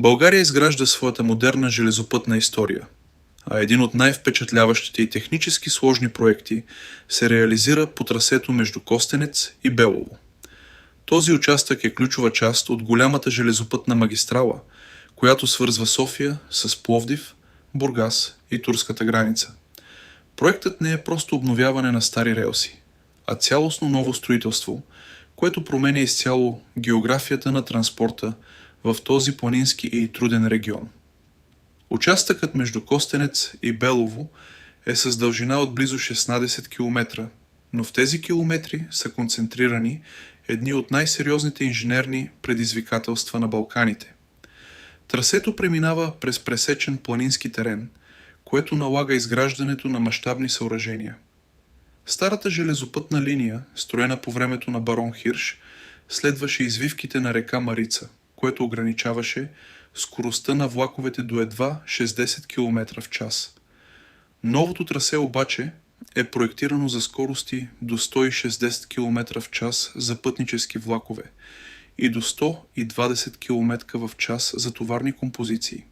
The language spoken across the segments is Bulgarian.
България изгражда своята модерна железопътна история, а един от най-впечатляващите и технически сложни проекти се реализира по трасето между Костенец и Белово. Този участък е ключова част от голямата железопътна магистрала, която свързва София с Пловдив, Бургас и турската граница. Проектът не е просто обновяване на стари релси, а цялостно ново строителство, което променя изцяло географията на транспорта в този планински и труден регион. Участъкът между Костенец и Белово е с дължина от близо 16 км, но в тези километри са концентрирани едни от най-сериозните инженерни предизвикателства на Балканите. Трасето преминава през пресечен планински терен, което налага изграждането на мащабни съоръжения. Старата железопътна линия, строена по времето на барон Хирш, следваше извивките на река Марица, което ограничаваше скоростта на влаковете до едва 60 км в час. Новото трасе обаче е проектирано за скорости до 160 км в час за пътнически влакове и до 120 км в час за товарни композиции.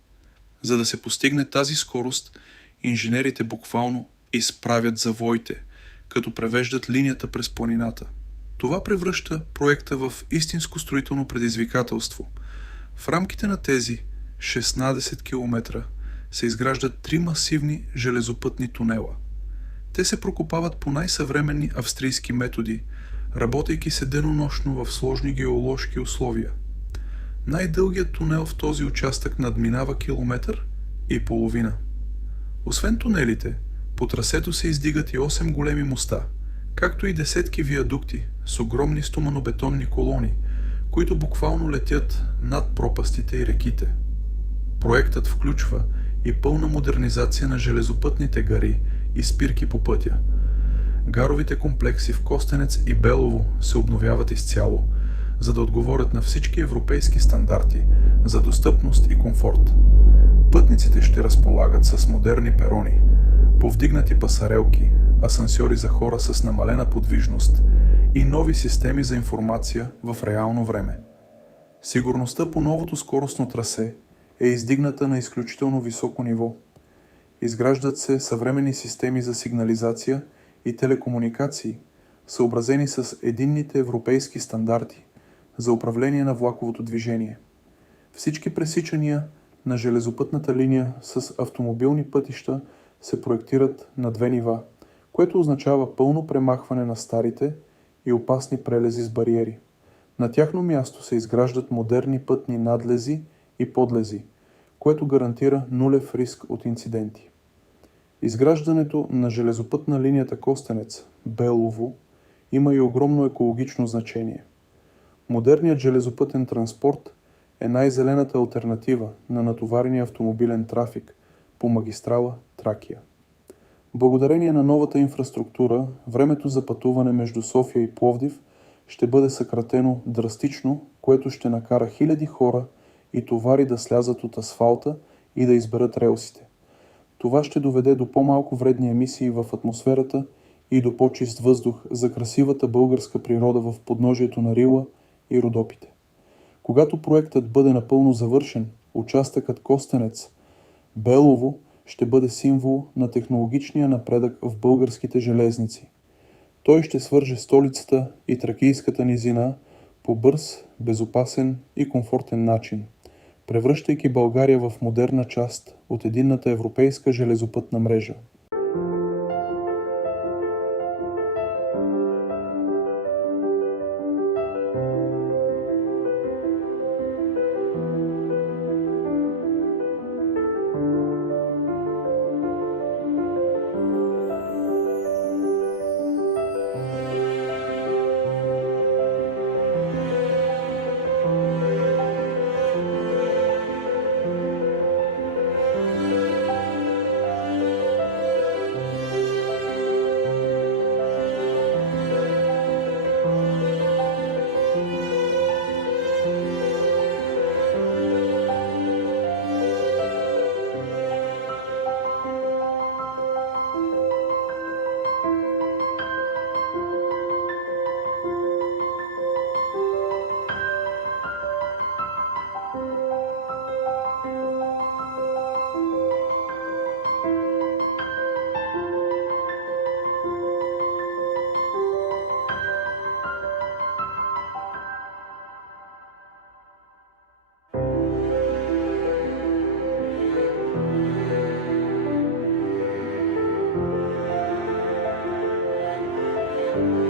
За да се постигне тази скорост, инженерите буквално изправят завоите, като превеждат линията през планината. Това превръща проекта в истинско строително предизвикателство. В рамките на тези 16 км се изграждат 3 масивни железопътни тунела. Те се прокопават по най-съвременни австрийски методи, работейки се денонощно в сложни геоложки условия. Най-дългият тунел в този участък надминава километър и половина. Освен тунелите, по трасето се издигат и 8 големи моста, както и десетки виадукти с огромни стоманобетонни колони, които буквално летят над пропастите и реките. Проектът включва и пълна модернизация на железопътните гари и спирки по пътя. Гаровите комплекси в Костенец и Белово се обновяват изцяло, за да отговорят на всички европейски стандарти за достъпност и комфорт. Пътниците ще разполагат с модерни перони, повдигнати пасарелки, асансьори за хора с намалена подвижност и нови системи за информация в реално време. Сигурността по новото скоростно трасе е издигната на изключително високо ниво. Изграждат се съвременни системи за сигнализация и телекомуникации, съобразени с единните европейски стандарти за управление на влаковото движение. Всички пресичания на железопътната линия с автомобилни пътища се проектират на 2 нива, което означава пълно премахване на старите и опасни прелези с бариери. На тяхно място се изграждат модерни пътни надлези и подлези, което гарантира нулев риск от инциденти. Изграждането на железопътна линията Костенец-Белово има и огромно екологично значение. Модерният железопътен транспорт е най-зелената алтернатива на натоварения автомобилен трафик по магистрала Тракия. Благодарение на новата инфраструктура, времето за пътуване между София и Пловдив ще бъде съкратено драстично, което ще накара хиляди хора и товари да слязат от асфалта и да изберат релсите. Това ще доведе до по-малко вредни емисии в атмосферата и до по-чист въздух за красивата българска природа в подножието на Рила и Родопите. Когато проектът бъде напълно завършен, участъкът Костенец-Белово ще бъде символ на технологичния напредък в българските железници. Той ще свърже столицата и Тракийската низина по бърз, безопасен и комфортен начин, превръщайки България в модерна част от единната европейска железопътна мрежа. you